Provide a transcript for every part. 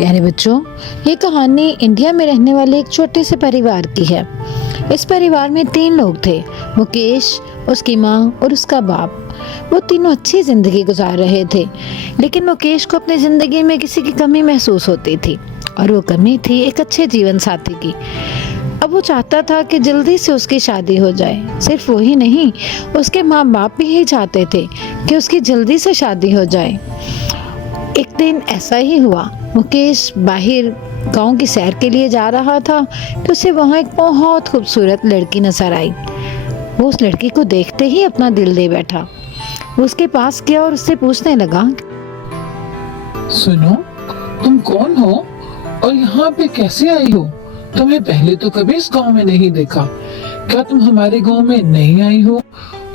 प्यारे बच्चों, ये कहानी इंडिया में रहने वाले एक छोटे से परिवार की है। इस परिवार में 3 लोग थे, मुकेश, उसकी माँ और उसका बाप। वो तीनों अच्छी जिंदगी गुजार रहे थे, लेकिन मुकेश को अपनी जिंदगी में किसी की कमी महसूस होती थी और वो कमी थी एक अच्छे जीवन साथी की। अब वो चाहता था कि जल्दी से उसकी शादी हो जाए। सिर्फ वो ही नहीं, उसके माँ बाप भी यही चाहते थे कि उसकी जल्दी से शादी हो जाए। एक दिन ऐसा ही हुआ। मुकेश बाहर गांव की सैर के लिए जा रहा था कि उसे वहां एक बहुत खूबसूरत लड़की नजर आई। वो उस लड़की को देखते ही अपना दिल दे बैठा। वो उसके पास गया और उससे पूछने लगा, सुनो, तुम कौन हो और यहाँ पे कैसे आई हो? तुम्हें पहले तो कभी इस गांव में नहीं देखा। क्या तुम हमारे गांव में नहीं आई हो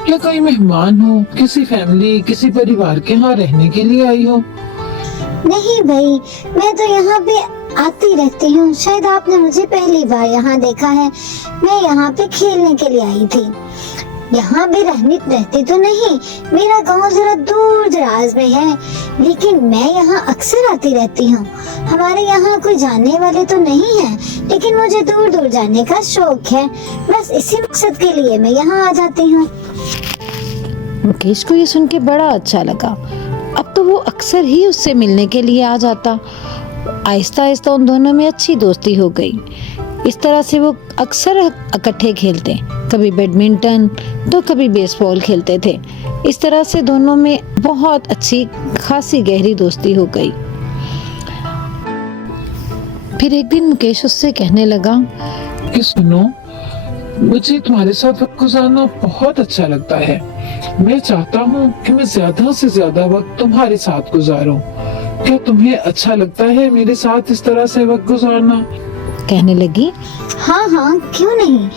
या कोई मेहमान हो, किसी फैमिली, किसी परिवार के यहाँ रहने के लिए आई हो? नहीं भाई, मैं तो यहाँ पे आती रहती हूँ। शायद आपने मुझे पहली बार यहाँ देखा है। मैं यहाँ पे खेलने के लिए आई थी। यहाँ भी रहती तो नहीं, मेरा गांव जरा दूर दराज में है, लेकिन मैं यहाँ अक्सर आती रहती हूँ। हमारे यहाँ कोई जानने वाले तो नहीं है, लेकिन मुझे दूर दूर जाने का शौक है। बस इसी मकसद के लिए मैं यहाँ आ जाती हूँ। मुकेश को ये सुन के बड़ा अच्छा लगा। अब तो वो अक्सर ही उससे मिलने के लिए आ जाता। आहिस्ता आहिस्ता उन दोनों में अच्छी दोस्ती हो गई। इस तरह से वो अक्सर इकट्ठे खेलते, कभी बैडमिंटन तो कभी बेसबॉल खेलते थे। इस तरह से दोनों में बहुत अच्छी खासी गहरी दोस्ती हो गई। फिर एक दिन मुकेश उससे कहने लगा कि सुनो, मुझे तुम्हारे साथ वक्त गुजारना बहुत अच्छा लगता है। मैं चाहता हूँ कि मैं ज्यादा से ज्यादा वक्त तुम्हारे साथ गुजारूं। क्या तुम्हें अच्छा लगता है मेरे साथ इस तरह से वक्त गुजारना? कहने लगी, हाँ हाँ, क्यों नहीं।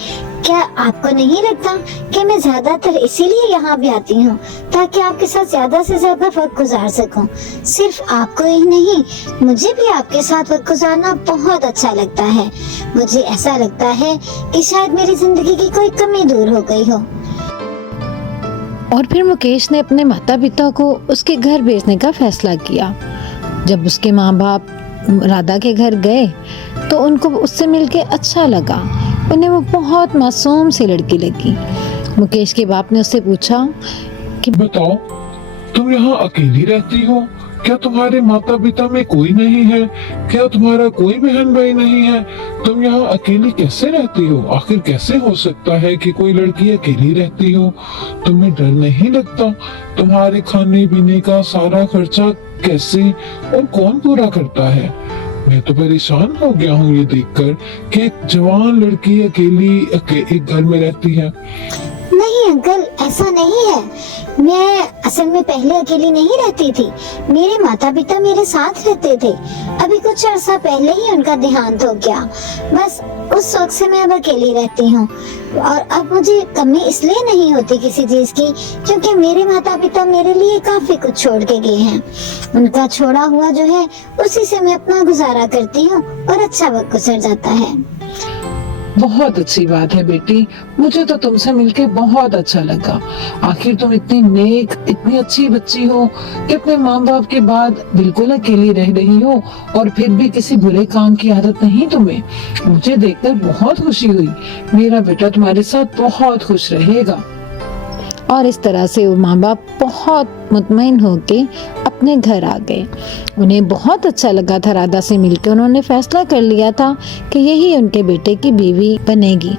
क्या आपको नहीं लगता कि मैं ज्यादातर इसीलिए यहाँ भी आती हूँ ताकि आपके साथ ज्यादा से ज्यादा वक्त गुजार सकूं। सिर्फ आपको ही नहीं, मुझे भी आपके साथ वक्त गुजारना बहुत अच्छा लगता है। मुझे ऐसा लगता है कि शायद मेरी जिंदगी की कोई कमी दूर हो गई हो। और फिर मुकेश ने अपने माता पिता को उसके घर भेजने का फैसला किया। जब उसके माँ बाप राधा के घर गए तो उनको उससे मिलके अच्छा लगा। उन्हें वो बहुत मासूम सी लड़की लगी। मुकेश के बाप ने उससे पूछा कि बताओ, तुम यहाँ अकेली रहती हो? क्या तुम्हारे माता पिता में कोई नहीं है? क्या तुम्हारा कोई बहन भाई नहीं है? तुम यहाँ अकेली कैसे रहती हो? आखिर कैसे हो सकता है कि कोई लड़की अकेली रहती हो? तुम्हें डर नहीं लगता? तुम्हारे खाने पीने का सारा खर्चा कैसे और कौन पूरा करता है? मैं तो परेशान हो गया हूँ ये देखकर कि एक जवान लड़की अकेली एक घर में रहती है। नहीं अंकल, ऐसा नहीं है। मैं असल में पहले अकेली नहीं रहती थी। मेरे माता पिता मेरे साथ रहते थे। अभी कुछ अर्सा पहले ही उनका देहांत हो गया। बस उस वक्त से मैं अब अकेली रहती हूँ। और अब मुझे कमी इसलिए नहीं होती किसी चीज की, क्योंकि मेरे माता पिता मेरे लिए काफी कुछ छोड़ के गए हैं। उनका छोड़ा हुआ जो है, उसी से मैं अपना गुजारा करती हूँ और अच्छा वक्त गुजर जाता है। बहुत अच्छी बात है बेटी, मुझे तो तुमसे मिलके बहुत अच्छा लगा। आखिर तुम इतनी नेक, इतनी अच्छी बच्ची हो कि अपने माँ बाप के बाद बिल्कुल अकेली रह रही हो और फिर भी किसी बुरे काम की आदत नहीं तुम्हें। मुझे देखकर बहुत खुशी हुई। मेरा बेटा तुम्हारे साथ बहुत खुश रहेगा। और इस तरह से वो माँ बाप बहुत मुतमईन होके अपने घर आ गए। उन्हें बहुत अच्छा लगा था राधा से मिलकर। उन्होंने फैसला कर लिया था कि यही उनके बेटे की बीवी बनेगी।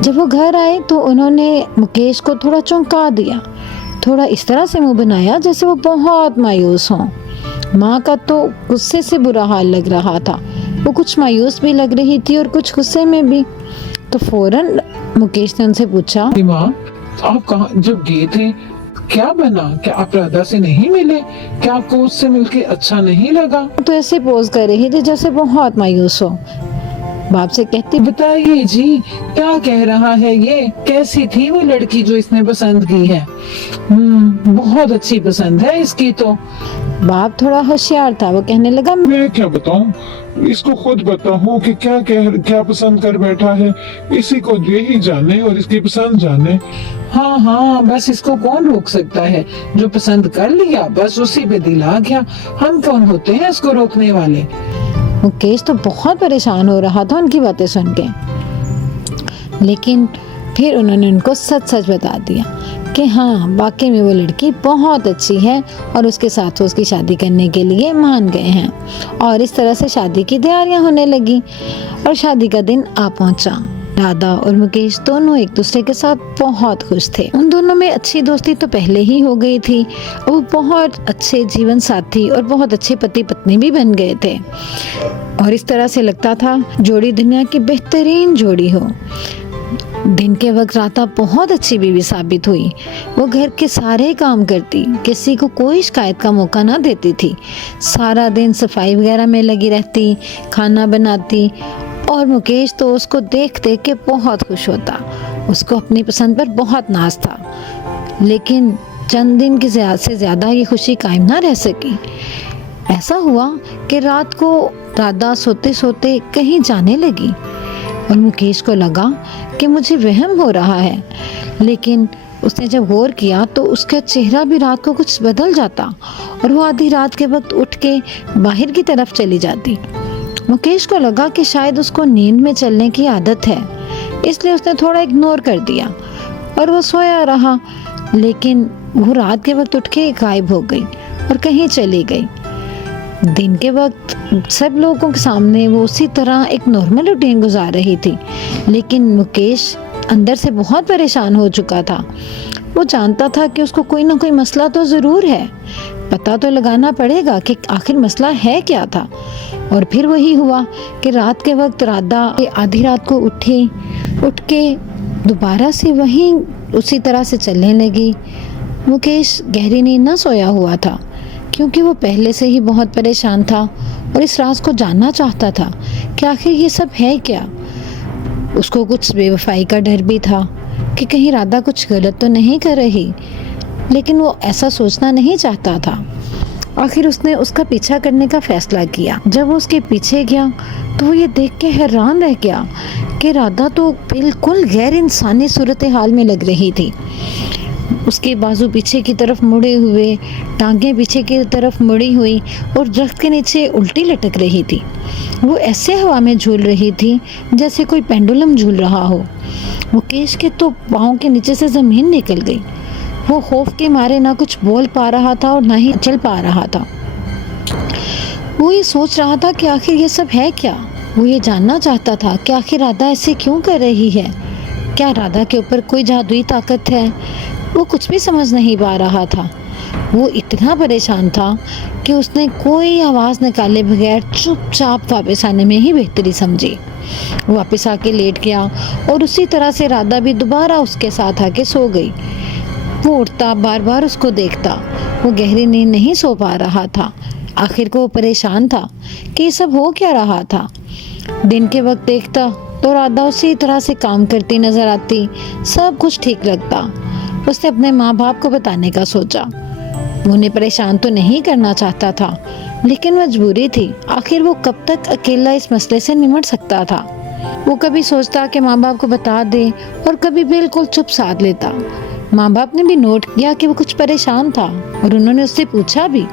जब वो घर आए तो उन्होंने मुकेश को थोड़ा चौंका दिया। थोड़ा इस तरह से मुंह बनाया जैसे वो बहुत मायूस हों। माँ का तो गुस्से से बुरा हाल लग रहा था। वो कुछ मायूस भी लग रही थी और कुछ गुस्से में भी। तो फौरन मुकेश ने उनसे पूछा, माँ, आप कहाँ जब गए थे, क्या बना? क्या आप राधा से नहीं मिले? क्या आपको उससे मिलके अच्छा नहीं लगा? तो ऐसे पोज कर रही थी जैसे बहुत मायूस हो। बाप से कहती, बताइए जी, क्या कह रहा है ये? कैसी थी वो लड़की जो इसने पसंद की है? बहुत अच्छी पसंद है इसकी तो। बाप थोड़ा होशियार था। वो कहने लगा, मैं क्या बताऊं, इसको खुद बताऊं कि क्या क्या क्या पसंद कर बैठा है, इसी को ये ही जाने और इसकी पसंद जाने। हाँ हाँ, बस इसको कौन रोक सकता है, जो पसंद कर लिया बस उसी पे दिल आ गया, हम कौन होते हैं इसको रोकने वाले। मुकेश तो बहुत परेशान हो रहा था उनकी बातें सुन के, लेकिन फिर उन्होंने उनको सच सच बता दिया कि हाँ वाकई में वो लड़की बहुत अच्छी है और उसके साथ वो उसकी शादी करने के लिए मान गए हैं। और इस तरह से शादी की तैयारियां होने लगी और शादी का दिन आ पहुंचा। राधा और मुकेश दोनों एक दूसरे के साथ बहुत खुश थे। उन दोनों में अच्छी दोस्ती तो पहले ही हो गई थी और वो बहुत अच्छे जीवन साथी और बहुत अच्छे पति पत्नी भी बन गए थे। और इस तरह से लगता था जोड़ी दुनिया की बेहतरीन जोड़ी हो। दिन के वक्त राधा बहुत अच्छी बीवी साबित हुई। वो घर के सारे काम करती, किसी को कोई शिकायत का मौका ना देती थी। सारा दिन सफाई वगैरह में लगी रहती, खाना बनाती और मुकेश तो उसको देख देख के बहुत खुश होता। उसको अपनी पसंद पर बहुत नाज था, लेकिन चंद दिन की से ज्यादा ये खुशी कायम ना रह सकी। ऐसा हुआ कि रात को राधा सोते सोते कहीं जाने लगी और मुकेश को लगा कि मुझे वहम हो रहा है, लेकिन उसने जब गौर किया तो उसका चेहरा भी रात को कुछ बदल जाता और वो आधी रात के वक्त उठ के बाहर की तरफ चली जाती। मुकेश को लगा कि शायद उसको नींद में चलने की आदत है, इसलिए उसने थोड़ा इग्नोर कर दिया और वो सोया रहा। लेकिन वो रात के वक्त उठ के गायब हो गई और कहीं चली गई। दिन के वक्त सब लोगों के सामने वो उसी तरह एक नॉर्मल रूटीन गुजार रही थी, लेकिन मुकेश अंदर से बहुत परेशान हो चुका था। वो जानता था कि उसको कोई ना कोई मसला तो जरूर है, पता तो लगाना पड़ेगा कि आखिर मसला है क्या था। और फिर वही हुआ कि रात के वक्त राधा आधी रात को उठ के दोबारा से वहीं उसी तरह से चलने लगी। मुकेश गहरी नींद न सोया हुआ था, क्योंकि वो पहले से ही बहुत परेशान था और इस राज को जानना चाहता था कि आखिर ये सब है क्या। उसको कुछ बेवफाई का डर भी था कि कहीं राधा कुछ गलत तो नहीं कर रही, लेकिन वो ऐसा सोचना नहीं चाहता था। आखिर उसने उसका पीछा करने का फैसला किया। जब वो उसके पीछे गया तो वो ये देख के हैरान रह गया कि राधा तो बिल्कुल गैर इंसानी सूरत हाल में लग रही थी। उसके बाजू पीछे की तरफ मुड़े हुए, टांगे पीछे की तरफ मुड़ी हुई और दरख्त के नीचे उल्टी लटक रही थी। वो ऐसे हवा में झूल रही थी जैसे कोई पेंडुलम झूल रहा हो। मुकेश के तो पाँव के नीचे से जमीन निकल गई। वो खौफ के मारे ना कुछ बोल पा रहा था और ना ही चल पा रहा था। वो ये सोच रहा था कि आखिर ये सब है क्या। वो ये जानना चाहता था कि आखिर राधा ऐसे क्यों कर रही है। क्या राधा के ऊपर कोई जादुई ताकत है। वो कुछ भी समझ नहीं पा रहा था। वो इतना परेशान था कि उसने कोई आवाज़ निकाले बगैर चुपचाप वापस आने में ही बेहतरी समझी। वापस आके लेट गया और उसी तरह से राधा भी दोबारा उसके साथ आके सो गई। वो उठता, बार बार उसको देखता। वो गहरी नींद नहीं सो पा रहा था। आखिर को वो परेशान था कि ये सब हो क्या रहा था। दिन के वक्त देखता तो राधा उसी तरह से काम करती नजर आती, सब कुछ ठीक लगता। उसने अपने माँ बाप को बताने का सोचा। वो उन्हें परेशान तो नहीं करना चाहता था, लेकिन मजबूरी थी। आखिर वो कब तक अकेला इस मसले से निपट सकता था। वो कभी सोचता कि माँ बाप को बता दे और कभी बिल्कुल चुप साध लेता। माँ बाप ने भी नोट किया कि वो कुछ परेशान था और उन्होंने उससे पूछा भी,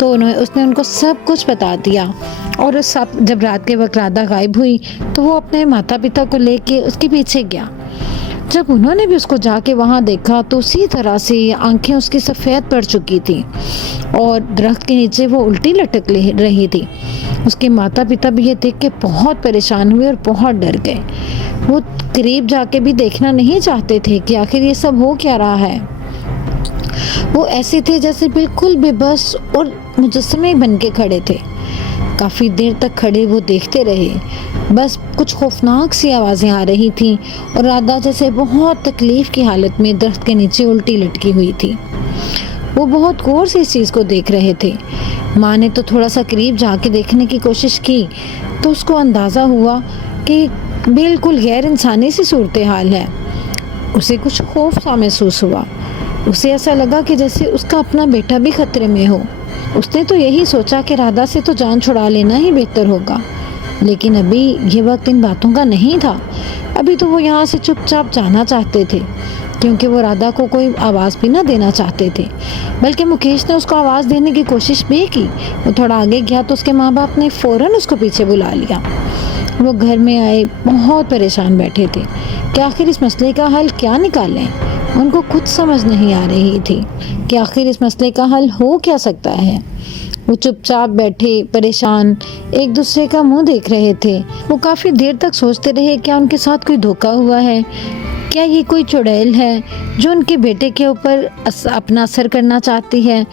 तो उसने उनको सब कुछ बता दिया। और जब रात के वक्त राधा गायब हुई तो वो अपने माता पिता को लेके उसके पीछे गया। जब उन्होंने भी उसको जाके वहाँ देखा तो उसी तरह से आंखें उसकी सफ़ेद पड़ चुकी थी और दरख्त के नीचे वो उल्टी लटक रही थी। उसके माता पिता भी ये देख के बहुत परेशान हुए और बहुत डर गए। वो करीब जाके भी देखना नहीं चाहते थे कि आखिर ये सब हो क्या रहा है। वो ऐसे थे जैसे बिल्कुल बेबस और मुजस्समे बन के खड़े थे। काफ़ी देर तक खड़े वो देखते रहे। बस कुछ खौफनाक सी आवाज़ें आ रही थीं और राधा जैसे बहुत तकलीफ़ की हालत में दरख्त के नीचे उल्टी लटकी हुई थी। वो बहुत गौर से इस चीज़ को देख रहे थे। माँ ने तो थोड़ा सा करीब जाके देखने की कोशिश की तो उसको अंदाज़ा हुआ कि बिल्कुल गैर इंसानी सी सूरत हाल है। उसे कुछ खौफ सा महसूस हुआ। उसे ऐसा लगा कि जैसे उसका अपना बेटा भी खतरे में हो। उसने तो यही सोचा कि राधा से तो जान छुड़ा लेना ही बेहतर होगा, लेकिन अभी ये वक्त इन बातों का नहीं था। अभी तो वो यहाँ से चुपचाप जाना चाहते थे, क्योंकि वो राधा को कोई आवाज़ भी ना देना चाहते थे। बल्कि मुकेश ने उसको आवाज़ देने की कोशिश भी की। वो थोड़ा आगे गया तो उसके माँ बाप ने फ़ौरन उसको पीछे बुला लिया। वो घर में आए, बहुत परेशान बैठे थे कि आखिर इस मसले का हल क्या निकालें। उनको कुछ समझ नहीं आ रही थी कि आखिर इस मसले का हल हो क्या सकता है। वो चुपचाप बैठे, परेशान, एक दूसरे का मुंह देख रहे थे। वो काफ़ी देर तक सोचते रहे, क्या उनके साथ कोई धोखा हुआ है? क्या ये कोई चुड़ैल है जो उनके बेटे के ऊपर अपना असर करना चाहती है?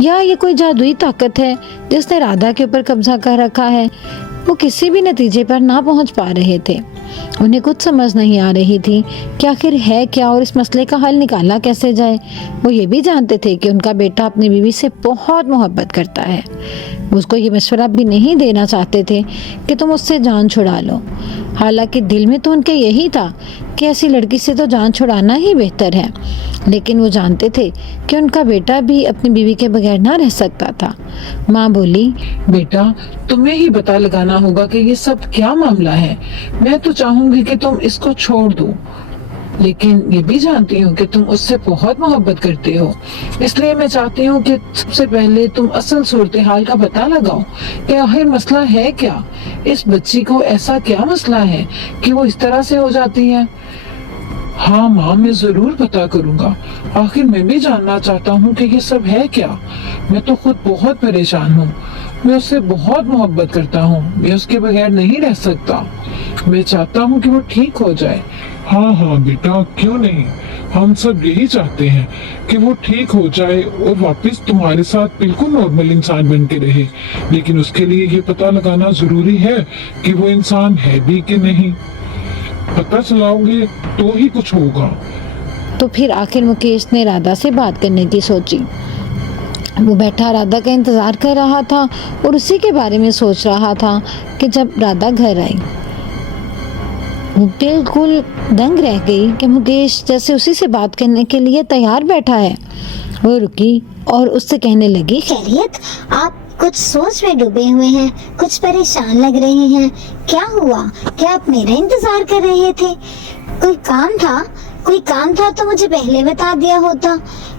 या ये कोई जादुई ताकत है जिसने राधा के ऊपर कब्जा कर रखा है? वो किसी भी नतीजे पर ना पहुंच पा रहे थे। उन्हें कुछ समझ नहीं आ रही थी कि आखिर है क्या और इस मसले का हल निकाला कैसे जाए। वो ये भी जानते थे कि उनका बेटा अपनी बीवी से बहुत मोहब्बत करता है। वो उसको ये मशवरा भी नहीं देना चाहते थे कि तुम उससे जान छुड़ा लो। हालांकि दिल में तो उनके यही था कि ऐसी लड़की से तो जान छुड़ाना ही बेहतर है, लेकिन वो जानते थे कि उनका बेटा भी अपनी बीवी के बगैर ना रह सकता था। माँ बोली, बेटा, तुम्हें ही पता लगाना होगा कि ये सब क्या मामला है। मैं तो चाहूंगी कि तुम इसको छोड़ दो, लेकिन ये भी जानती हूँ कि तुम उससे बहुत मोहब्बत करते हो। इसलिए मैं चाहती हूँ कि सबसे पहले तुम असल सूरत हाल का पता लगाओ कि आखिर मसला है क्या। इस बच्ची को ऐसा क्या मसला है कि वो इस तरह से हो जाती है। हाँ माँ, मैं जरूर पता करूँगा। आखिर मैं भी जानना चाहता हूँ कि ये सब है क्या। मैं तो खुद बहुत परेशान हूँ। मैं उससे बहुत मोहब्बत करता हूँ। मैं उसके बगैर नहीं रह सकता। मैं चाहता हूँ कि वो ठीक हो जाए। हाँ हाँ बेटा, क्यों नहीं, हम सब यही चाहते हैं कि वो ठीक हो जाए और वापस तुम्हारे साथ बिल्कुल नॉर्मल इंसान बन के रहे। लेकिन उसके लिए ये पता लगाना जरूरी है कि वो इंसान है भी कि नहीं। पता चलाओगे तो ही कुछ होगा। तो फिर आखिर मुकेश ने राधा से बात करने की सोची। वो बैठा राधा का इंतजार कर रहा था और उसी के बारे में सोच रहा था कि जब राधा घर आई, वो बिल्कुल दंग रह गई कि मुकेश जैसे उसी से बात करने के लिए तैयार बैठा है। वो रुकी और उससे कहने लगी, खैरियत? आप कुछ सोच में डूबे हुए हैं, कुछ परेशान लग रहे हैं। क्या हुआ? क्या आप मेरा इंतजार कर रहे थे? कोई काम था तो मुझे पहले बता दिया होता।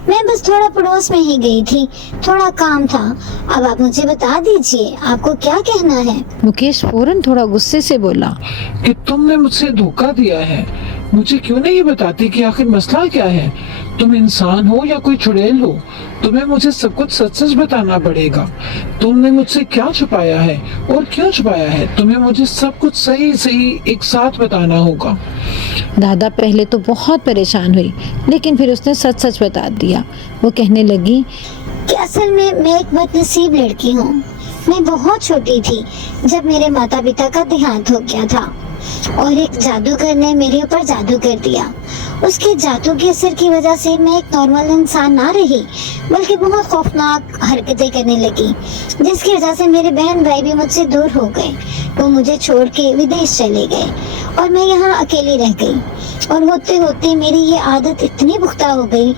मैं बस थोड़ा पड़ोस में ही गई थी, थोड़ा काम था। अब आप मुझे बता दीजिए, आपको क्या कहना है? मुकेश फौरन थोड़ा गुस्से से बोला कि तुमने मुझसे धोखा दिया है। मुझे क्यों नहीं बताती कि आखिर मसला क्या है? तुम इंसान हो या कोई चुड़ैल हो? तुम्हें मुझे सब कुछ सच सच बताना पड़ेगा। तुमने मुझसे क्या छुपाया है और क्यों छुपाया है? तुम्हें मुझे सब कुछ सही सही एक साथ बताना होगा। राधा पहले तो बहुत परेशान हुई, लेकिन फिर उसने सच सच बता दिया। वो कहने लगी कि असल में मैं एक बदनसीब लड़की हूँ। मैं बहुत छोटी थी जब मेरे माता पिता का देहांत हो गया था और एक जादूगर ने मेरे ऊपर जादू कर दिया। उसके जादू के असर की वजह से मैं एक नॉर्मल इंसान ना रही, बल्कि बहुत खौफनाक हरकतें करने लगी, जिसकी वजह से मेरे बहन भाई भी मुझसे दूर हो गए। वो मुझे छोड़ के विदेश चले गए और मैं यहाँ अकेली रह गई। और होते होते मेरी ये आदत इतनी पुख्ता हो गई,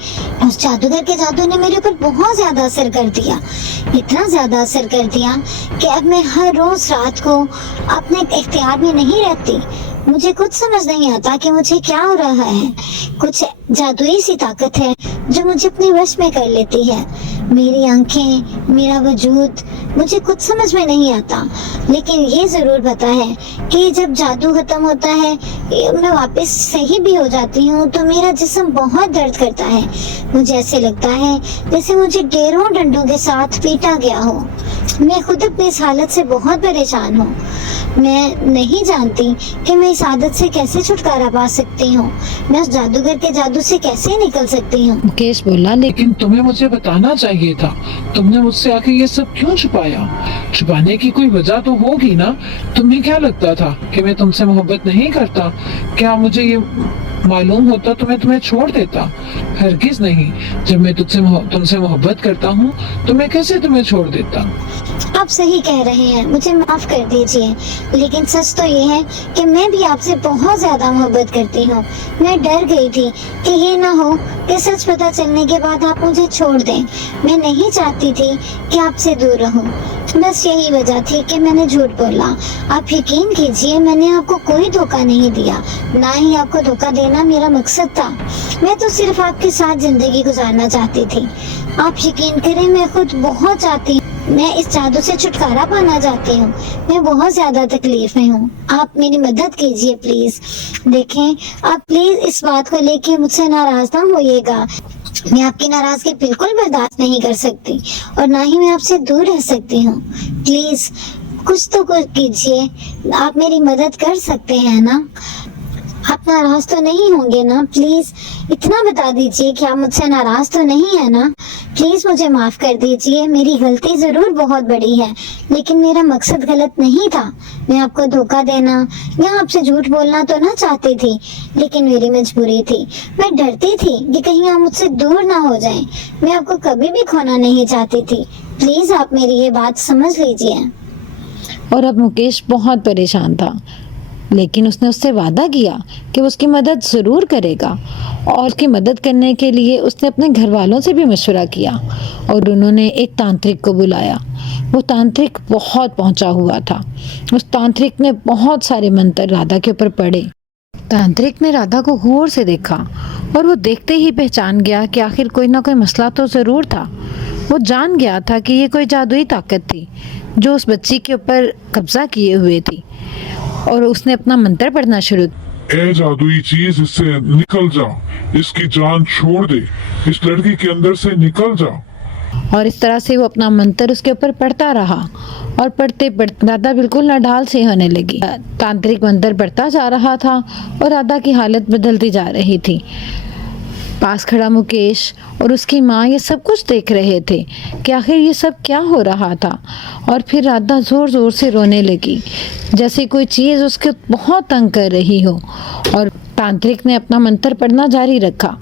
उस जादूगर के जादू ने मेरे ऊपर बहुत ज्यादा असर कर दिया। इतना ज्यादा असर कर दिया कि अब मैं हर रोज रात को अपने इख्तियार में नहीं रहती। मुझे कुछ समझ नहीं आता कि मुझे क्या हो रहा है। कुछ जादुई सी ताकत है जो मुझे अपने वश में कर लेती है। मेरी आंखें, मेरा वजूद, मुझे कुछ समझ में नहीं आता। लेकिन ये जरूर पता है कि जब जादू खत्म होता है, मैं वापस सही भी हो जाती हूँ, तो मेरा जिस्म बहुत दर्द करता है। मुझे ऐसे लगता है जैसे मुझे ढेरों डंडों के साथ पीटा गया हो। मैं खुद अपनी इस हालत से बहुत परेशान हूँ। मैं नहीं जानती कि मैं इस आदत से कैसे छुटकारा पा सकती हूँ। मैं उस जादूगर के जादू से कैसे निकल सकती हूँ। मुकेश बोला, लेकिन तुम्हें मुझे बताना चाहिए था। तुमने मुझसे आके ये सब क्यों छुपाया? छुपाने की कोई वजह तो होगी ना। तुम्हें क्या लगता था कि मैं तुमसे मोहब्बत नहीं करता? क्या मुझे ये मालूम होता तो मैं तुम्हें छोड़ देता? हरगिज नहीं। जब मैं तुमसे मोहब्बत करता हूँ तो मैं कैसे तुम्हें छोड़ देता। आप सही कह रहे हैं, मुझे माफ कर दीजिए, लेकिन सच तो ये है कि मैं भी आपसे बहुत ज्यादा मोहब्बत करती हूँ। मैं डर गई थी कि ये ना हो कि सच पता चलने के बाद आप मुझे छोड़ दें। मैं नहीं चाहती थी कि आपसे दूर रहूं। बस यही वजह थी कि मैंने झूठ बोला। आप यकीन कीजिए, मैंने आपको कोई धोखा नहीं दिया, ना ही आपको धोखा देना मेरा मकसद था। मैं तो सिर्फ आपके साथ जिंदगी गुजारना चाहती थी। आप यकीन करें, मैं खुद बहुत चाहती हूँ, मैं इस जादू से छुटकारा पाना चाहती हूँ। मैं बहुत ज्यादा तकलीफ में हूँ, आप मेरी मदद कीजिए प्लीज। देखें, आप प्लीज इस बात को लेके मुझसे नाराज ना होइएगा। मैं आपकी नाराजगी बिल्कुल बर्दाश्त नहीं कर सकती और ना ही मैं आपसे दूर रह सकती हूँ। प्लीज कुछ तो कुछ कीजिए, आप मेरी मदद कर सकते हैं ना? आप नाराज तो नहीं होंगे ना? प्लीज इतना बता दीजिए कि आप मुझसे नाराज तो नहीं है ना? प्लीज मुझे माफ कर दीजिए, मेरी गलती जरूर बहुत बड़ी है, लेकिन मेरा मकसद गलत नहीं था। मैं आपको धोखा देना या आपसे झूठ बोलना तो ना चाहती थी, लेकिन मेरी मजबूरी थी। मैं डरती थी कि कहीं आप मुझसे दूर ना हो जाएं। मैं आपको कभी भी खोना नहीं चाहती थी। प्लीज आप मेरी ये बात समझ लीजिए। और अब मुकेश बहुत परेशान था, लेकिन उसने उससे वादा किया कि वो उसकी मदद ज़रूर करेगा। और उसकी मदद करने के लिए उसने अपने घर वालों से भी मशवरा किया और उन्होंने एक तांत्रिक को बुलाया। वो तांत्रिक बहुत पहुंचा हुआ था। उस तांत्रिक ने बहुत सारे मंत्र राधा के ऊपर पढ़े। तांत्रिक ने राधा को गौर से देखा और वो देखते ही पहचान गया कि आखिर कोई ना कोई मसला तो ज़रूर था। वो जान गया था कि ये कोई जादुई ताकत थी जो उस बच्ची के ऊपर कब्जा किए हुए थी और उसने अपना मंत्र पढ़ना शुरू किया। ए जादुई चीज, इससे निकल जा, इसकी जान छोड़ दे, इस लड़की के अंदर से निकल जा। और इस तरह से वो अपना मंत्र उसके ऊपर पढ़ता रहा और पढ़ते पढ़ते राधा बिल्कुल नडाल से होने लगी। तांत्रिक मंत्र पढ़ता जा रहा था और राधा की हालत बदलती जा रही थी। पास खड़ा मुकेश और उसकी माँ ये सब कुछ देख रहे थे कि आखिर ये सब क्या हो रहा था। और फिर राधा जोर जोर से रोने लगी, जैसे कोई चीज़ उसके बहुत तंग कर रही हो। और तांत्रिक ने अपना मंत्र पढ़ना जारी रखा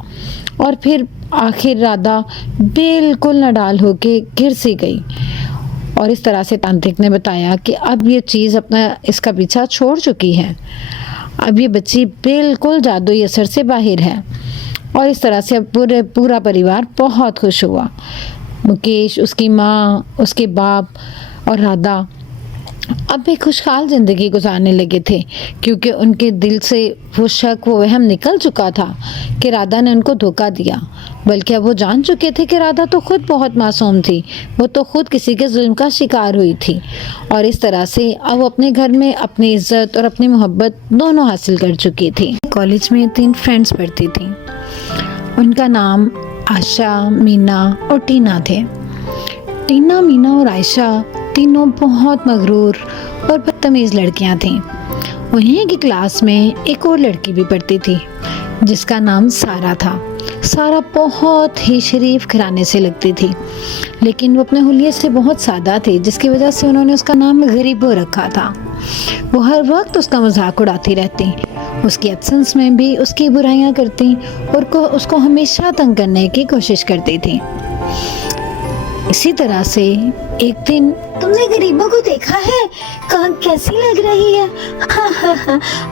और फिर आखिर राधा बिल्कुल नडाल होके गिर सी गई। और इस तरह से तांत्रिक ने बताया कि अब ये चीज़ अपना इसका पीछा छोड़ चुकी है, अब ये बच्ची बिल्कुल जादुई असर से बाहर है। और इस तरह से अब पूरा परिवार बहुत खुश हुआ। मुकेश, उसकी माँ, उसके बाप और राधा अब भी खुशहाल जिंदगी गुजारने लगे थे, क्योंकि उनके दिल से वो शक, वो वहम निकल चुका था कि राधा ने उनको धोखा दिया। बल्कि अब वो जान चुके थे कि राधा तो खुद बहुत मासूम थी, वो तो खुद किसी के जुल्म का शिकार हुई थी। और इस तरह से अब वो अपने घर में अपनी इज्जत और अपनी मोहब्बत दोनों हासिल कर चुकी थी। कॉलेज में 3 फ्रेंड्स पढ़ती थी। उनका नाम आशा, मीना और टीना थे। टीना, मीना और आयशा तीनों बहुत मगरूर और बदतमीज लड़कियां थीं। उन्हीं की क्लास में एक और लड़की भी पढ़ती थी जिसका नाम सारा था। सारा बहुत ही शरीफ घराने से लगती थी, लेकिन वो अपने हुलिये से बहुत सादा थी, जिसकी वजह से उन्होंने उसका नाम गरीबो रखा था। वो हर वक्त उसका मजाक उड़ाती रहती, उसकी एब्सेंस में भी उसकी बुराइयां करती और उसको हमेशा तंग करने की कोशिश करती थी। इसी तरह से एक दिन, तुमने गरीबों को देखा है? कहाँ कैसी लग रही है?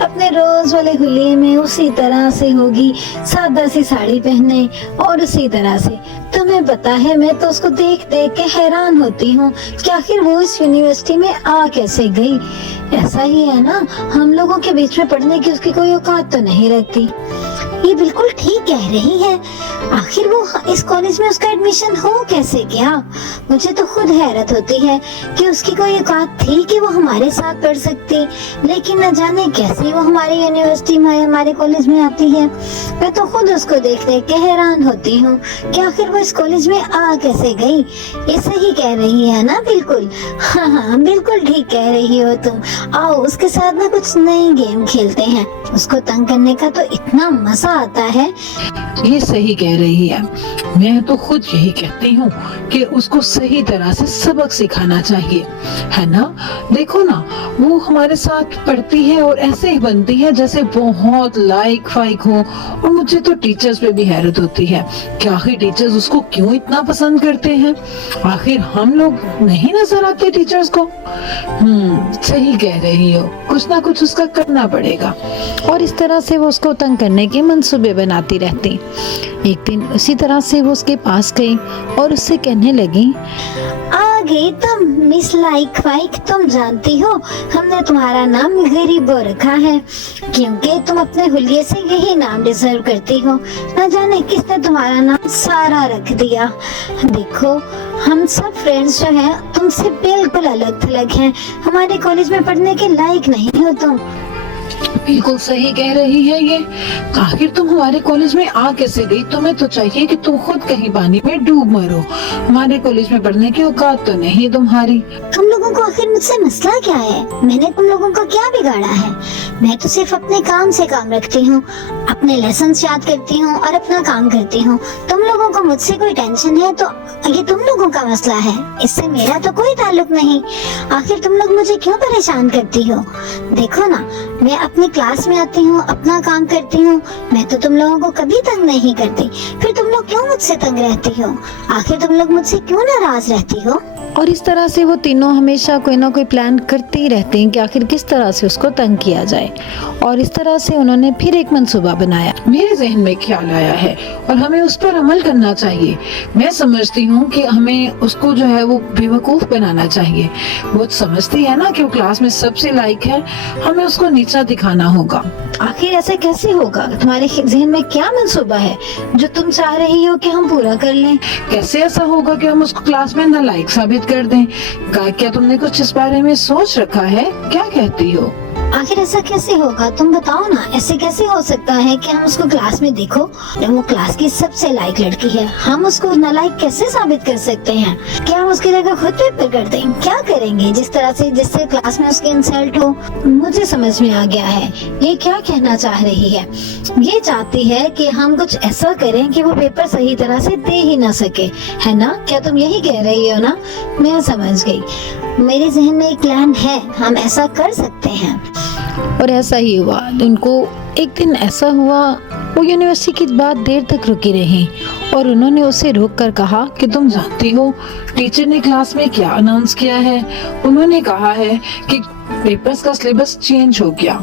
अपने रोज वाले हुलिये में उसी तरह से होगी, सादा सी साड़ी पहने और उसी तरह से। तुम्हें पता है, मैं तो उसको देख देख के हैरान होती हूँ कि आखिर वो इस यूनिवर्सिटी में आ कैसे गई। ऐसा ही है ना, हम लोगों के बीच में पढ़ने की उसकी कोई औकात तो नहीं रखती। ये बिल्कुल ठीक कह रही है, आखिर वो इस कॉलेज में उसका एडमिशन हो कैसे गया? मुझे तो खुद हैरत होती है कि उसकी कोई औकात थी कि वो हमारे साथ पढ़ सकती, लेकिन न जाने कैसे वो हमारी यूनिवर्सिटी में, हमारे कॉलेज में आती है। मैं तो खुद उसको देख देख के हैरान होती हूँ कि आखिर वो इस कॉलेज में आ कैसे गई। ये सही कह रही है ना? बिल्कुल, हाँ, बिल्कुल ठीक कह रही हो तुम। आओ उसके साथ ना कुछ नई गेम खेलते हैं। उसको तंग करने का तो इतना मजा गुस्सा आता है। ये सही कह रही है। मैं तो खुद यही कहती हूँ कि उसको सही तरह से सबक सिखाना चाहिए, है ना। देखो ना, वो हमारे साथ पढ़ती है और ऐसे ही बनती है जैसे बहुत लाइक फाइक हो। और मुझे तो टीचर्स पे भी हैरत होती है कि आखिर टीचर्स उसको क्यों इतना पसंद करते हैं। आखिर हम लोग नहीं नजर आते टीचर्स को। सही कह रही हो, कुछ ना कुछ उसका करना पड़ेगा। और इस तरह से वो उसको तंग करने के मंसूबे बनाती रहती। एक दिन उसी तरह से वो उसके पास गई और उससे कहने लगी, आ गई तुम मिस लाइक वाइक। तुम जानती हो हमने तुम्हारा नाम गरीबो रखा है, क्योंकि तुम अपने हुलिये से यही नाम डिजर्व करती हो। न जाने किसने तुम्हारा नाम सारा रख दिया। देखो, हम सब फ्रेंड्स जो हैं तुमसे बिल्कुल अलग थलग हैं। हमारे कॉलेज में पढ़ने के लायक नहीं हो तुम। बिल्कुल सही कह रही है ये। आखिर तुम हमारे कॉलेज में आ कैसे गई? तुम्हें तो चाहिए कि तुम खुद कहीं पानी में डूब मरो। हमारे कॉलेज में पढ़ने की औकात तो नहीं तुम्हारी। तुम लोगों को आखिर मुझसे मसला क्या है? मैंने तुम लोगों का क्या बिगाड़ा है? मैं तो सिर्फ अपने काम से काम रखती हूँ, अपने लेसन याद करती हूँ और अपना काम करती हूँ। तुम लोगों को मुझसे कोई टेंशन है तो ये तुम लोगों का मसला है, इससे मेरा तो कोई ताल्लुक नहीं। आखिर तुम लोग मुझे क्यों परेशान करती हो? देखो ना, मैं अपनी क्लास में आती हूँ, अपना काम करती हूँ। मैं तो तुम लोगों को कभी तंग नहीं करती, फिर तुम लोग क्यों मुझसे तंग रहती हो? आखिर तुम लोग मुझसे क्यों नाराज रहती हो? और इस तरह से वो तीनों हमेशा कोई ना कोई प्लान करते ही रहते हैं कि आखिर किस तरह से उसको तंग किया जाए। और इस तरह से उन्होंने फिर एक मंसूबा बनाया। मेरे जहन में ख्याल आया है और हमें उस पर अमल करना चाहिए। मैं समझती हूँ कि हमें उसको जो है वो बेवकूफ बनाना चाहिए। वो समझती है ना कि वो क्लास में सबसे लायक है, हमें उसको नीचा दिखाना होगा। आखिर ऐसा कैसे होगा? तुम्हारे जहन में क्या मंसूबा है जो तुम चाह रही हो कि हम पूरा कर लें? कैसे ऐसा होगा कि हम उसको क्लास में नालायक साबित कर दें? क्या तुमने कुछ इस बारे में सोच रखा है? क्या कहती हो? आखिर ऐसा कैसे होगा? तुम बताओ ना, ऐसे कैसे हो सकता है कि हम उसको क्लास में देखो, वो क्लास की सबसे लायक लड़की है, हम उसको नालायक कैसे साबित कर सकते हैं? क्या हम उसकी जगह खुद पेपर कर दें? क्या करेंगे जिस तरह से जिससे क्लास में उसकी इंसल्ट हो? मुझे समझ में आ गया है ये क्या कहना चाह रही है। ये चाहती है कि हम कुछ ऐसा करें कि वो पेपर सही तरह से दे ही ना सके, है ना? क्या तुम यही कह रही हो ना? मैं समझ गई। मेरे जहन में एक प्लान है, हम ऐसा कर सकते हैं। और ऐसा ही हुआ। उनको एक दिन ऐसा हुआ, वो यूनिवर्सिटी की बात देर तक रुकी रही और उन्होंने उसे रोक कर कहा कि तुम जानती हो टीचर ने क्लास में क्या अनाउंस किया है? उन्होंने कहा है कि पेपर्स का सिलेबस चेंज हो गया।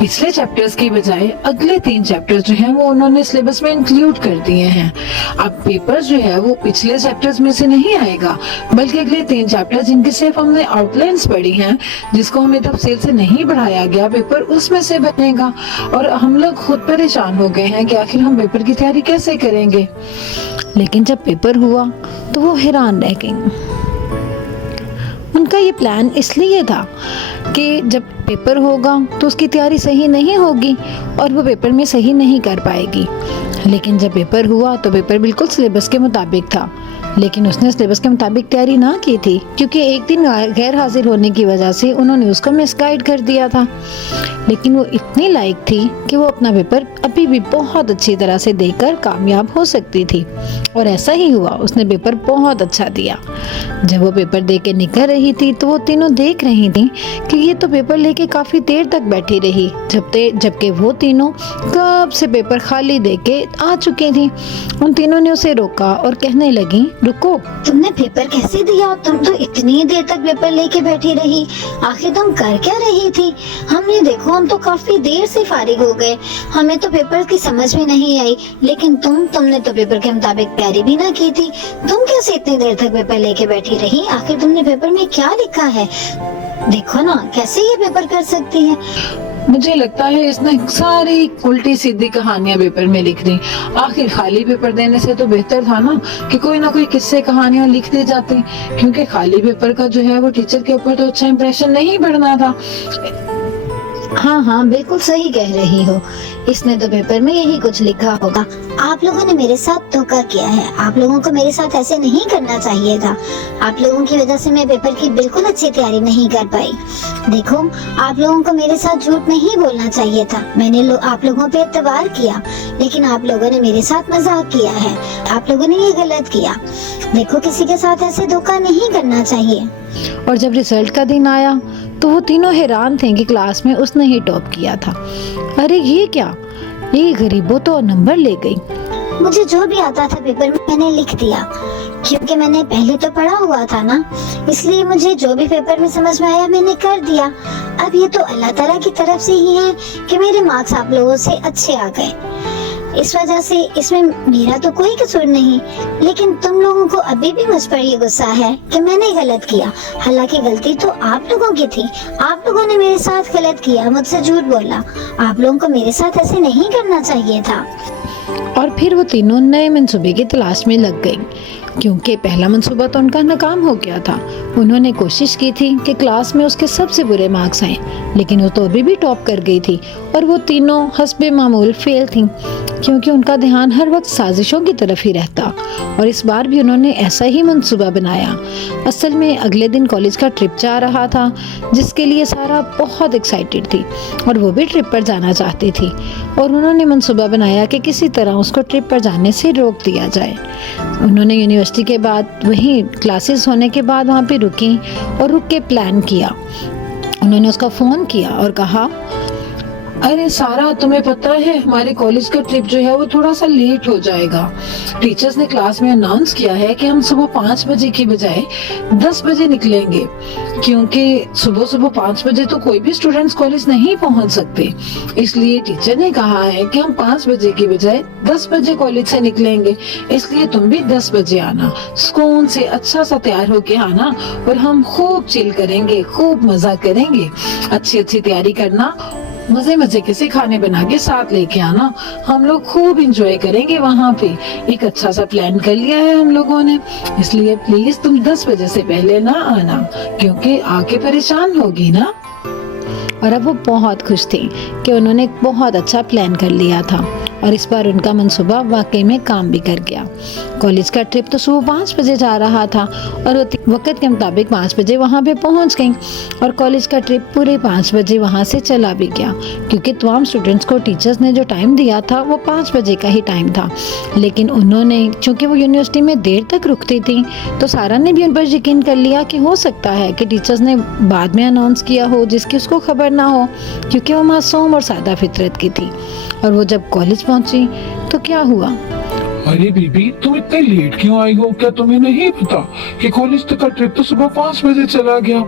पिछले चैप्टर्स की बजाय अगले 3 चैप्टर्स जो हैं वो उन्होंने सिलेबस में इंक्लूड कर दिए हैं। अब पेपर जो है वो पिछले चैप्टर्स में से नहीं आएगा, बल्कि अगले 3 चैप्टर जिनकी सिर्फ हमने आउटलाइंस पढ़ी हैं, जिसको हमें तफसील से नहीं पढ़ाया गया, पेपर उसमें से बनेगा। और हम लोग खुद परेशान हो गए हैं कि आखिर हम पेपर की तैयारी कैसे करेंगे। लेकिन जब पेपर हुआ तो वो हैरान रह गई। उनका ये प्लान इसलिए था कि जब पेपर होगा तो उसकी तैयारी सही नहीं होगी और वो पेपर में सही नहीं कर पाएगी। लेकिन जब पेपर हुआ तो पेपर बिल्कुल सिलेबस के मुताबिक था, लेकिन उसने सिलेबस के मुताबिक तैयारी ना की थी, क्योंकि एक दिन गैर हाजिर होने की वजह से उन्होंने उसको मिसगाइड कर दिया था। लेकिन वो इतनी लायक थी कि वो अपना पेपर अभी भी बहुत अच्छी तरह से देकर कामयाब हो सकती थी। और ऐसा ही हुआ, उसने पेपर बहुत अच्छा दिया। जब वो पेपर दे के निकल रही थी तो वो तीनों देख रही थी कि ये तो पेपर लेके काफी देर तक बैठी रही, जबकि वो तीनों कब से पेपर खाली दे के आ चुकी थी। उन तीनों ने उसे रोका और कहने लगी, रुको, तुमने पेपर कैसे दिया? तुम तो इतनी देर तक पेपर लेके बैठी रही, आखिर तुम कर क्या रही थी? हमने देखो, हम तो काफी देर से फारिग हो गए, हमें तो पेपर की समझ में नहीं आई। लेकिन तुमने तो पेपर के मुताबिक तैयारी भी ना की थी। तुम कैसे इतनी देर तक पेपर लेके बैठी रही? आखिर तुमने पेपर में क्या लिखा है? देखो ना, कैसे ये पेपर कर सकती है? मुझे लगता है इसने सारी उल्टी सीधी कहानियां पेपर में लिख दी। आखिर खाली पेपर देने से तो बेहतर था ना कि कोई ना कोई किस्से कहानियां लिख दी जाती, क्योंकि खाली पेपर का जो है वो टीचर के ऊपर तो अच्छा इंप्रेशन नहीं पड़ना था। हाँ हाँ, बिल्कुल सही कह रही हो। इसने तो पेपर में यही कुछ लिखा होगा। आप लोगों ने मेरे साथ धोखा किया है। आप लोगों को मेरे साथ ऐसे नहीं करना चाहिए था। आप लोगों की वजह से मैं पेपर की बिल्कुल अच्छी तैयारी नहीं कर पाई। देखो, आप लोगों को मेरे साथ झूठ नहीं बोलना चाहिए था। मैंने आप लोगों पे एतबार किया, लेकिन आप लोगों ने मेरे साथ मजाक किया है। आप लोगों ने ये गलत किया। देखो, किसी के साथ ऐसे धोखा नहीं करना चाहिए। और जब रिजल्ट का दिन आया तो वो तीनों हैरान थे कि क्लास में उसने ही टॉप किया था। अरे ये क्या, ये गरीबों तो नंबर ले गई। मुझे जो भी आता था पेपर में मैंने लिख दिया, क्योंकि मैंने पहले तो पढ़ा हुआ था ना, इसलिए मुझे जो भी पेपर में समझ में आया मैंने कर दिया। अब ये तो अल्लाह ताला की तरफ से ही है कि मेरे मार्क्स आप लोगों से अच्छे आ गए। इस वजह से इसमें मेरा तो कोई कसूर नहीं, लेकिन तुम लोगों को अभी भी मुझ पर ये गुस्सा है कि मैंने गलत किया। हालांकि गलती तो आप लोगों की थी। आप लोगों ने मेरे साथ गलत किया, मुझसे झूठ बोला। आप लोगों को मेरे साथ ऐसे नहीं करना चाहिए था। और फिर वो तीनों नए मंसूबे की तलाश में लग गईं, क्योंकि पहला मंसूबा तो उनका नाकाम हो गया था। उन्होंने कोशिश की थी कि क्लास में उसके सबसे बुरे मार्क्स आए, लेकिन वो तो अभी भी टॉप कर गई थी और वो तीनों हस्बे मामूल फेल थीं, क्योंकि उनका ध्यान हर वक्त साजिशों की तरफ ही रहता। और इस बार भी उन्होंने ऐसा ही मंसूबा बनाया। असल में अगले दिन कॉलेज का ट्रिप जा रहा था, जिसके लिए सारा बहुत एक्साइटेड थी और वो भी ट्रिप पर जाना चाहती थी। और उन्होंने मंसूबा बनाया कि किसी तरह उसको ट्रिप पर जाने से रोक दिया जाए। उन्होंने यूनिवर्सिटी के बाद वहीं क्लासेस होने के बाद वहाँ पे रुकी और रुक के प्लान किया। उन्होंने उसका फ़ोन किया और कहा, अरे सारा, तुम्हें पता है हमारे कॉलेज का ट्रिप जो है वो थोड़ा सा लेट हो जाएगा। टीचर्स ने क्लास में अनाउंस किया है कि हम सुबह 5 बजे की बजाय 10 बजे निकलेंगे, क्योंकि सुबह सुबह 5 बजे तो कोई भी स्टूडेंट्स कॉलेज नहीं पहुंच सकते। इसलिए टीचर ने कहा है कि हम 5 बजे की बजाय 10 बजे कॉलेज से निकलेंगे। इसलिए तुम भी 10 बजे आना, सुकून से अच्छा सा तैयार होके आना और हम खूब चिल करेंगे, खूब मजा करेंगे। अच्छी अच्छी तैयारी करना, मजे मजे के से खाने बना के साथ लेके आना। हम लोग खूब इंजॉय करेंगे वहाँ पे। एक अच्छा सा प्लान कर लिया है हम लोगों ने, इसलिए प्लीज तुम 10 बजे से पहले ना आना, क्योंकि आके परेशान होगी ना। और अब वो बहुत खुश थी कि उन्होंने एक बहुत अच्छा प्लान कर लिया था और इस बार उनका मंसूबा वाकई में काम भी कर गया। कॉलेज का ट्रिप तो सुबह 5 बजे जा रहा था और वो वक्त के मुताबिक 5 बजे वहाँ पे पहुँच गई और कॉलेज का ट्रिप पूरे 5 बजे वहाँ से चला भी गया, क्योंकि तमाम स्टूडेंट्स को टीचर्स ने जो टाइम दिया था वो 5 बजे का ही टाइम था। लेकिन उन्होंने, चूँकि वो यूनिवर्सिटी में देर तक रुकती थी, तो सारा ने भी उन पर यकीन कर लिया कि हो सकता है कि टीचर्स ने बाद में अनाउंस किया हो जिसकी उसको खबर ना हो, क्योंकि वो मासूम और सादा फितरत की थी। और वो जब कॉलेज पहुंची तो क्या हुआ? अरे बीबी, तुम इतने लेट क्यों आई हो? क्या तुम्हें नहीं पता कि कॉलेज तक का ट्रिप तो सुबह 5 बजे चला गया?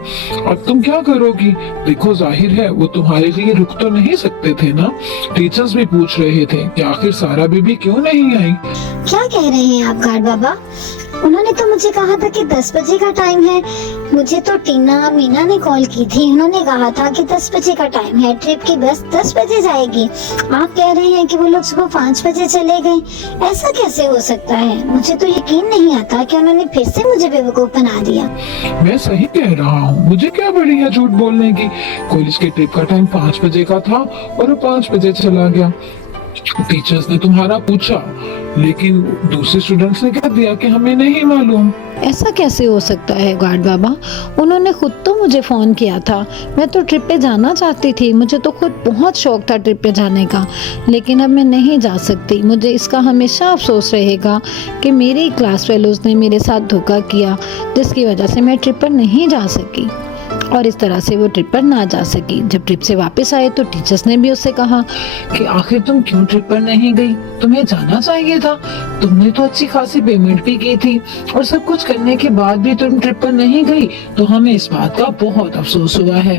अब तुम क्या करोगी? देखो, जाहिर है वो तुम्हारे लिए रुक तो नहीं सकते थे ना। टीचर्स भी पूछ रहे थे कि आखिर सारा बीबी क्यों नहीं आई। क्या कह रहे हैं आप गार्ड बाबा? उन्होंने तो मुझे कहा था कि 10 बजे का टाइम है। मुझे तो मीना ने कॉल की थी। उन्होंने कहा था कि 10 बजे का टाइम है, ट्रिप की बस 10 बजे जाएगी। आप कह रहे हैं कि वो लोग सुबह 5 बजे चले गए। ऐसा कैसे हो सकता है? मुझे तो यकीन नहीं आता कि उन्होंने फिर से मुझे बेवकूफ बना दिया। मैं सही कह रहा हूँ, मुझे क्या बड़ी है झूठ बोलने की। कॉलेज के ट्रिप का टाइम 5 बजे का था और वो 5 बजे चला गया। टीचर्स ने तुम्हारा पूछा, लेकिन दूसरे स्टूडेंट्स ने कह दिया कि हमें नहीं मालूम। ऐसा कैसे हो सकता है गार्ड बाबा? उन्होंने खुद तो मुझे फ़ोन किया था। मैं तो ट्रिप पे जाना चाहती थी, मुझे तो खुद बहुत शौक था ट्रिप पे जाने का, लेकिन अब मैं नहीं जा सकती। मुझे इसका हमेशा अफसोस रहेगा कि मेरी क्लास फेलोज ने मेरे साथ धोखा किया, जिसकी वजह से मैं ट्रिप पर नहीं जा सकी। और इस तरह से वो ट्रिप पर ना जा सकी। जब ट्रिप से वापस आए तो टीचर्स ने भी उससे कहा कि आखिर तुम क्यों ट्रिप पर नहीं गई? तुम्हें जाना चाहिए था। तुमने तो अच्छी खासी पेमेंट भी की थी और सब कुछ करने के बाद भी तुम ट्रिप पर नहीं गई, तो हमें इस बात का बहुत अफसोस हुआ है।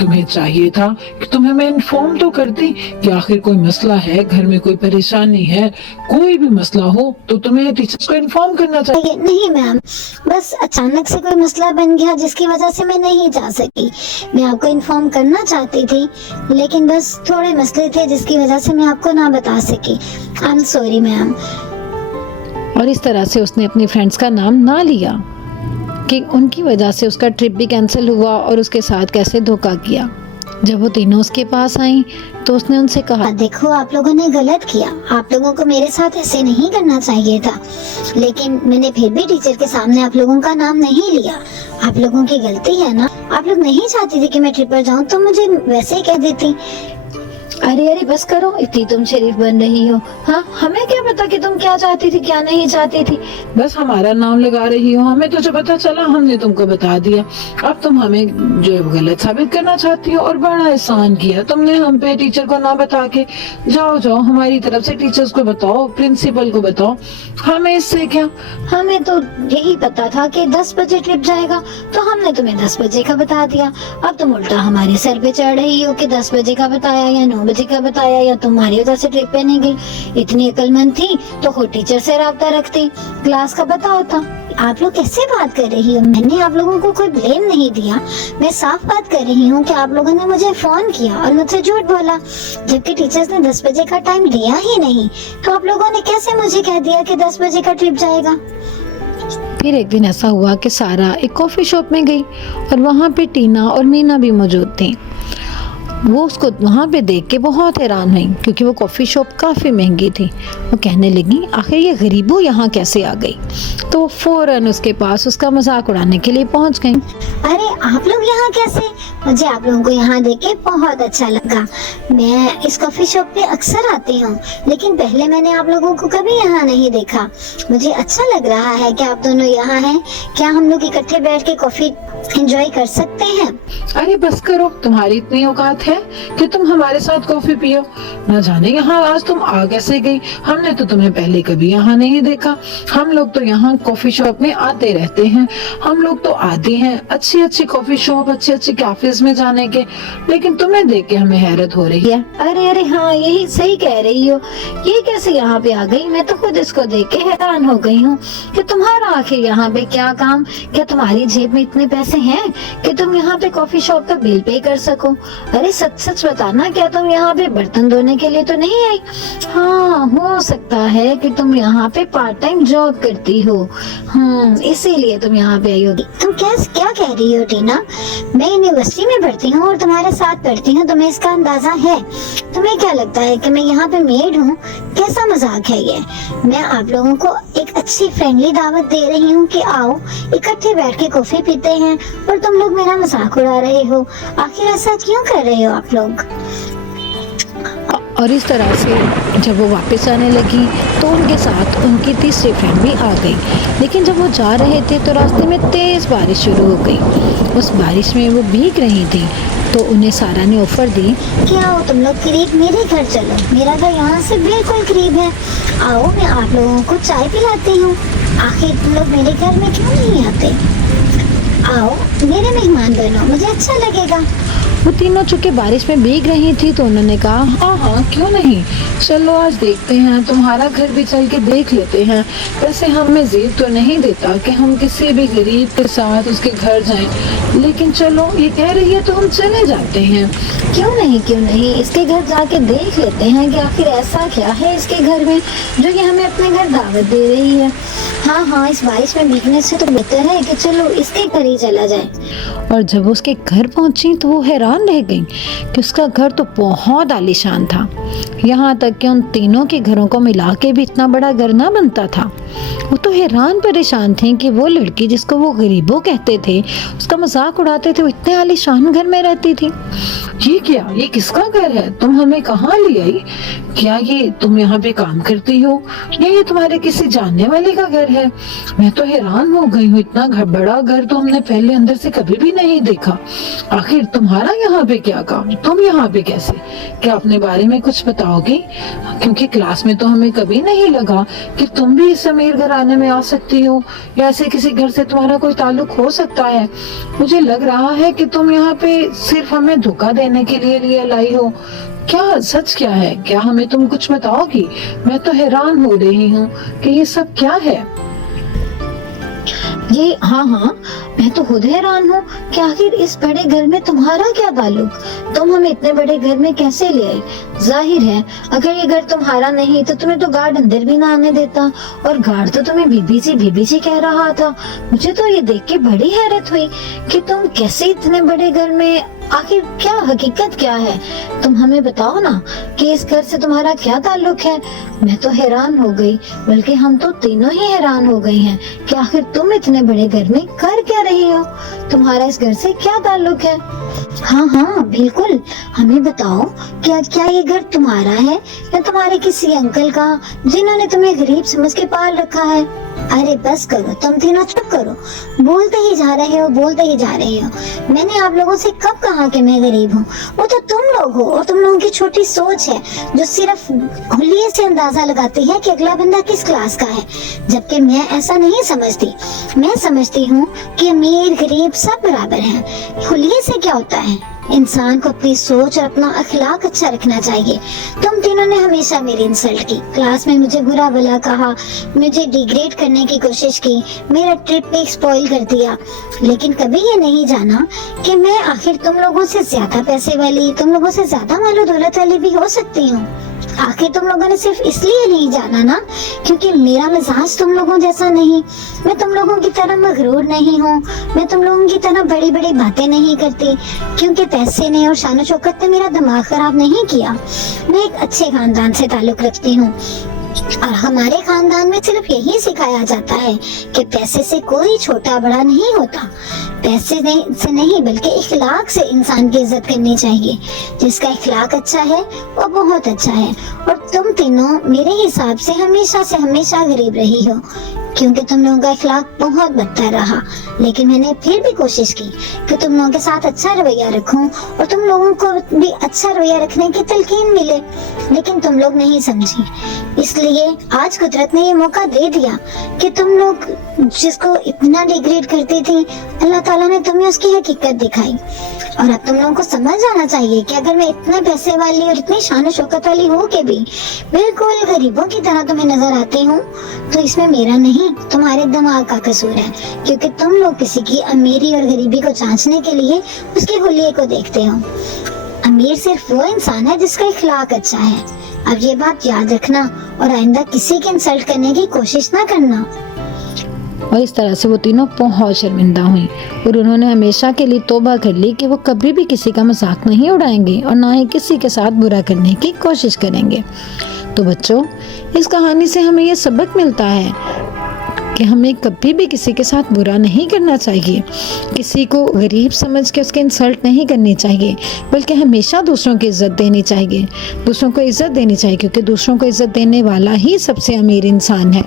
तुम्हें चाहिए था कि तुम्हें मैं इन्फॉर्म तो करती कि आखिर कोई मसला है, घर में कोई परेशानी है, कोई भी मसला हो तो तुम्हें टीचर्स को इन्फॉर्म करना चाहिए। नहीं मैम, बस अचानक से कोई मसला बन गया जिसकी वजह से मैं नहीं जा सकी। मैं आपको इन्फॉर्म करना चाहती थी, लेकिन बस थोड़े मसले थे जिसकी वजह से मैं आपको ना बता सकी। I am sorry ma'am. और इस तरह से उसने अपनी फ्रेंड्स का नाम ना लिया कि उनकी वजह से उसका ट्रिप भी कैंसिल हुआ और उसके साथ कैसे धोखा किया। जब वो तीनों उसके पास आई तो उसने उनसे कहा, देखो आप लोगों ने गलत किया, आप लोगों को मेरे साथ ऐसे नहीं करना चाहिए था, लेकिन मैंने फिर भी टीचर के सामने आप लोगों का नाम नहीं लिया। आप लोगों की गलती है ना, आप लोग नहीं चाहती थी कि मैं ट्रिप पर जाऊं तो मुझे वैसे ही कह देती। अरे अरे बस करो, इतनी तुम शरीफ बन रही हो। हाँ, हमें क्या पता कि तुम क्या चाहती थी क्या नहीं चाहती थी। बस हमारा नाम लगा रही हो, हमें तो जो पता चला हमने तुमको बता दिया। अब तुम हमें जो है वो गलत साबित करना चाहती हो, और बड़ा एहसान किया तुमने हम पे टीचर को ना बता के। जाओ जाओ, हमारी तरफ से टीचर्स को बताओ, प्रिंसिपल को बताओ, हमें इससे क्या। हमें तो यही पता था कि 10 बजे ट्रिप जाएगा, तो हमने तुम्हें 10 बजे का बता दिया। अब तुम उल्टा हमारे सर पे चढ़ रही हो कि 10 बजे का बताया या 9 बजे का बताया, या तुम्हारी वजह से ट्रिप पे नहीं गई। इतनी अक्लमंद थी तो खुद टीचर से राब्ता रखती, क्लास का पता होता। आप लोग कैसे बात कर रही हो? मैंने आप लोगों को कोई ब्लेम नहीं दिया, मैं साफ बात कर रही हूँ कि आप लोगों ने मुझे फोन किया और मुझसे झूठ बोला, जबकि टीचर्स ने 10 बजे का टाइम दिया ही नहीं। तो आप लोगों ने कैसे मुझे कह दिया कि 10 बजे का ट्रिप जाएगा? फिर एक दिन ऐसा हुआ कि सारा एक कॉफी शॉप में गई और वहाँ पे टीना और मीना भी मौजूद थी। वो उसको वहाँ पे देख के बहुत हैरान हुई, क्योंकि वो कॉफ़ी शॉप काफ़ी महंगी थी। वो कहने लगी, आखिर ये गरीबों यहाँ कैसे आ गई? तो वो फौरन उसके पास उसका मजाक उड़ाने के लिए पहुँच गई। अरे आप लोग यहाँ कैसे? मुझे आप लोगों को यहाँ देख के बहुत अच्छा लगा। मैं इस कॉफी शॉप पे अक्सर आती हूँ, लेकिन पहले मैंने आप लोगों को कभी यहाँ नहीं देखा। मुझे अच्छा लग रहा है कि आप दोनों यहाँ हैं। क्या हम लोग इकट्ठे बैठ के कॉफी एंजॉय कर सकते हैं? अरे बस करो, तुम्हारी इतनी औकात है कि तुम हमारे साथ कॉफी पियो? न जाने यहाँ आज तुम आ कैसे गई, हमने तो तुम्हें पहले कभी यहाँ नहीं देखा। हम लोग तो यहाँ कॉफी शॉप में आते रहते हैं, हम लोग तो आते हैं अच्छी अच्छी कॉफी शॉप, अच्छे अच्छे कैफेज में जाने के, लेकिन तुम्हें देख के हमें हैरत हो रही है। अरे अरे हाँ, यही सही कह रही हो, ये कैसे यहाँ पे आ गई? मैं तो खुद इसको देख के हैरान हो गई हूँ कि तुम्हारा आखिर यहाँ पे क्या काम? क्या तुम्हारी जेब में इतने पैसे हैं कि तुम यहाँ पे कॉफी शॉप का बिल पे कर सको? अरे सच सच बताना, क्या तुम यहाँ पे बर्तन धोने के लिए तो नहीं आई? हाँ, हो सकता है कि तुम यहाँ पे पार्ट टाइम जॉब करती हो, इसीलिए तुम यहाँ पे आई होगी। तुम क्या कह रही हो टीना? मैं यूनिवर्सिटी में पढ़ती हूँ और तुम्हारे साथ पढ़ती हूँ, तुम्हें इसका अंदाजा है? तुम्हें क्या लगता है कि मैं यहाँ पे मेड हूँ? कैसा मजाक है ये? मैं आप लोगों को एक अच्छी फ्रेंडली दावत दे रही हूँ कि आओ इकट्ठे बैठ के कॉफी पीते हैं, और तुम लोग मेरा मजाक उड़ा रहे हो। आखिर ऐसा क्यों कर रहे हो आप लोग? और इस तरह से जब वो वापस आने लगी तो उनके साथ उनकी तीसरी फ्रेंड भी आ गई। लेकिन जब वो जा रहे थे तो रास्ते में तेज़ बारिश शुरू हो गई। उस बारिश में वो भीग रही थी, तो उन्हें सारा ने ऑफर दी कि आओ तुम लोग करीब मेरे घर चलो, मेरा घर यहाँ से बिल्कुल करीब है। आओ मैं आप लोगों को चाय पिलाती हूँ। आखिर तुम लोग मेरे घर में क्यों नहीं आते? आओ मेरे मेहमान बनो, मुझे अच्छा लगेगा। वो तीनों चूंकि बारिश में भीग रही थी तो उन्होंने कहा, हाँ हाँ क्यों नहीं, चलो आज देखते हैं, तुम्हारा घर भी चल के देख लेते हैं। वैसे हमें जिद तो नहीं देता कि हम किसी भी गरीब के साथ उसके घर जाएं, लेकिन चलो ये कह रही है तो हम चले जाते हैं। क्यों नहीं, इसके घर जाके देख लेते हैं कि आखिर ऐसा क्या है इसके घर में जो ये हमें अपने घर दावत दे रही है। हाँ, इस बारिश में भीगने से तो बेहतर है कि चलो इसके घर ही चला जाए। और जब वो उसके घर पहुंची तो वो हैरान रह गई कि उसका घर तो बहुत आलीशान था। यहाँ तक कि उन तीनों के घरों को मिला के भी इतना बड़ा घर ना बनता था। वो तो हैरान परेशान थी कि वो लड़की जिसको वो गरीबों कहते थे, उसका मजाक उड़ाते थे, वो इतने आलीशान घर में रहती थी। ये क्या, ये किसका घर है? तुम हमें कहाँ ले आई? क्या ये तुम यहाँ पे काम करती हो या ये तुम्हारे किसी जानने वाले का घर है? मैं तो हैरान हो गई हूँ, इतना बड़ा घर तो हमने पहले अंदर से कभी भी नहीं देखा। आखिर तुम्हारा यहाँ पे क्या काम? तुम यहाँ पे कैसे? क्या अपने बारे में कुछ बताओगी? क्योंकि क्लास में तो हमें कभी नहीं लगा कि तुम भी इस अमीर घराने में आ सकती हो, या ऐसे किसी घर से तुम्हारा कोई ताल्लुक हो सकता है। मुझे लग रहा है कि तुम यहाँ पे सिर्फ हमें धोखा देने के लिए लाई हो। क्या सच क्या है? क्या हमें तुम कुछ बताओगी? मैं तो हैरान हो रही हूँ कि ये सब क्या है। ये हाँ, मैं तो खुद हैरान हूँ कि आखिर इस बड़े घर में तुम्हारा क्या ताल्लुक? तुम हमें इतने बड़े घर में कैसे ले आई? जाहिर है अगर ये घर तुम्हारा नहीं तो तुम्हें तो गार्ड अंदर भी ना आने देता, और गार्ड तो तुम्हें बीबी जी कह रहा था। मुझे तो ये देख के बड़ी हैरत हुई कि तुम कैसे इतने बड़े घर में, आखिर क्या हकीकत क्या है? तुम हमें बताओ ना कि इस घर से तुम्हारा क्या ताल्लुक है। मैं तो हैरान हो गई, बल्कि हम तो तीनों ही हैरान हो गई हैं कि आखिर तुम इतने बड़े घर में कर क्या रही हो, तुम्हारा इस घर से क्या ताल्लुक है? हाँ हाँ बिल्कुल, हमें बताओ क्या ये घर तुम्हारा है या तुम्हारे किसी अंकल का, जिन्होंने तुम्हें गरीब समझ के पाल रखा है? अरे बस करो, तुम तीनों चुप करो, बोलते ही जा रहे हो। मैंने आप लोगों से कब कहा कि मैं गरीब हूँ? वो तो तुम लोग हो, और तुम लोगों की छोटी सोच है जो सिर्फ हुलिये से अंदाजा लगाती है कि अगला बंदा किस क्लास का है, जबकि मैं ऐसा नहीं समझती। मैं समझती हूँ कि अमीर गरीब सब बराबर हैं। हुलिये से क्या होता है? इंसान को अपनी सोच और अपना अखलाक अच्छा रखना चाहिए। तुम तीनों ने हमेशा मेरी इंसल्ट की, क्लास में मुझे बुरा भला कहा, मुझे डिग्रेड करने की कोशिश की, मेरा ट्रिप भी स्पॉइल कर दिया, लेकिन कभी ये नहीं जाना कि मैं आखिर तुम लोगों से ज्यादा पैसे वाली, तुम लोगों से ज्यादा मालो दौलत वाली भी हो सकती हूँ। आखिर तुम लोगों ने सिर्फ इसलिए नहीं जाना ना क्योंकि मेरा मिजाज तुम लोगों जैसा नहीं, मैं तुम लोगों की तरह मगरूर नहीं हूँ, मैं तुम लोगों की तरह बड़ी बड़ी बातें नहीं करती, क्योंकि पैसे ने और शान शौकत ने मेरा दिमाग खराब नहीं किया। मैं एक अच्छे खानदान से ताल्लुक रखती हूँ, और हमारे खानदान में सिर्फ यही सिखाया जाता है कि पैसे से कोई छोटा बड़ा नहीं होता। पैसे से नहीं बल्कि इखलाक से इंसान की इज्जत करनी चाहिए। जिसका इखलाक अच्छा है वो बहुत अच्छा है, और तुम तीनों मेरे हिसाब से हमेशा गरीब रही हो, क्योंकि तुम लोगों का इखलाक बहुत बदतर रहा। लेकिन मैंने फिर भी कोशिश की कि तुम लोगों के साथ अच्छा रवैया रखूं और तुम लोगों को भी अच्छा रवैया रखने की तलकीन मिले, लेकिन तुम लोग नहीं समझी। इसलिए आज कुदरत ने ये मौका दे दिया कि तुम लोग जिसको इतना डिग्रेड करती थी, अल्लाह ताला ने तुम्हें उसकी हकीकत दिखाई। और अब तुम लोगों को समझ आना चाहिए कि अगर मैं इतने पैसे वाली और इतनी शान शौकत वाली हो के भी बिल्कुल गरीबों की तरह तुम्हें नजर आती हूँ, तो इसमें मेरा नहीं तुम्हारे दिमाग का कसूर है, क्योंकि तुम लोग किसी की अमीरी और गरीबी को जांचने के लिए उसके हुलिये को देखते हो। अमीर सिर्फ वो इंसान है जिसका इखलाक अच्छा है। अब ये बात याद रखना और आइंदा किसी की इंसल्ट करने की कोशिश ना करना। और इस तरह से वो तीनों बहुत शर्मिंदा हुई और उन्होंने हमेशा के लिए तौबा कर ली कि वो कभी भी किसी का मजाक नहीं उड़ाएंगे और ना ही किसी के साथ बुरा करने की कोशिश करेंगे। तो बच्चों, इस कहानी से हमें ये सबक मिलता है कि हमें कभी भी किसी के साथ बुरा नहीं करना चाहिए, किसी को गरीब समझ के उसकी इंसल्ट नहीं करनी चाहिए, बल्कि हमेशा दूसरों की इज्जत देनी चाहिए, दूसरों को इज्जत देनी चाहिए, क्योंकि दूसरों को इज्जत देने वाला ही सबसे अमीर इंसान है।